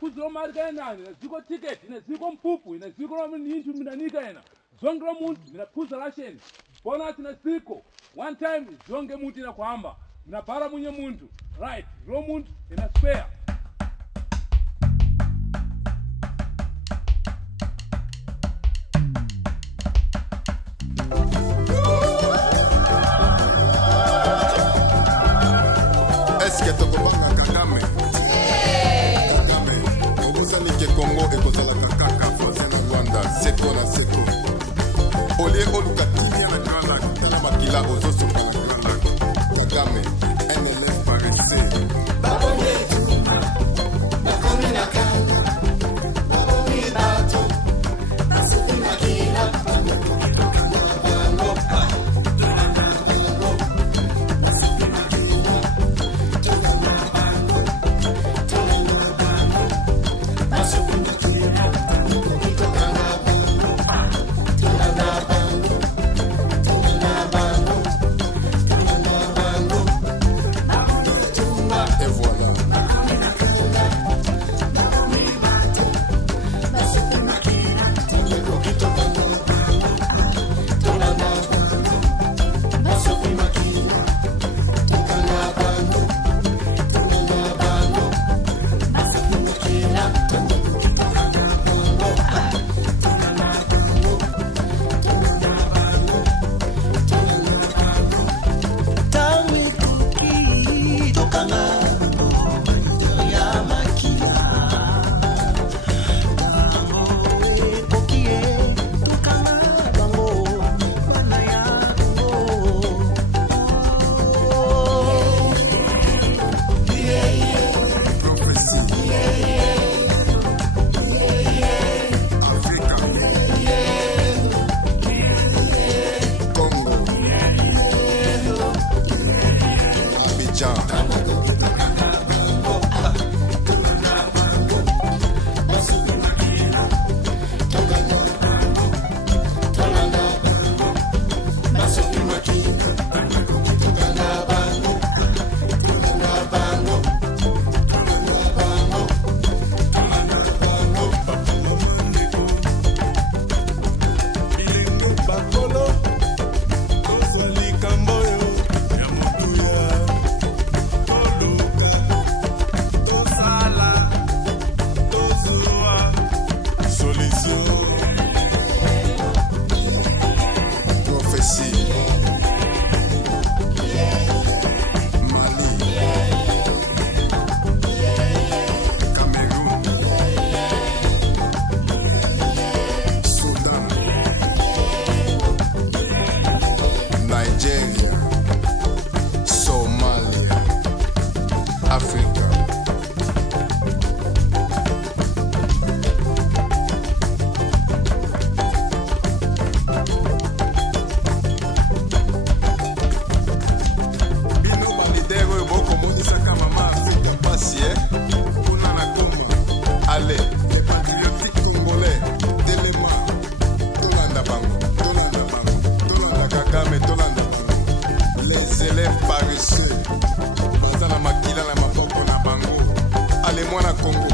phuziro mari kaena neziko ticket neziko mpupu neziko ramunintu minanika ena zonge romuntu minaphuza lasheni bonus nesiko one time zonge muntu inakuhamba minabhara munye muntu right ro muntu ina spare Est-ce que tu comprends Kagame? Kagame. Obusani ke Congo ekozala kaka France na Rwanda. Seko na seko. Olie oluka tinia na Grand Lac. Tala makila ozoso na Grand Lac. Kagame. NLF paresse. Babonye tuma. Bakomi na kanga. Bakomi bato. Basuki makila. Les élèves paresseux, dans la maquila, la mapoko na bango. Allez, moi, na Congo.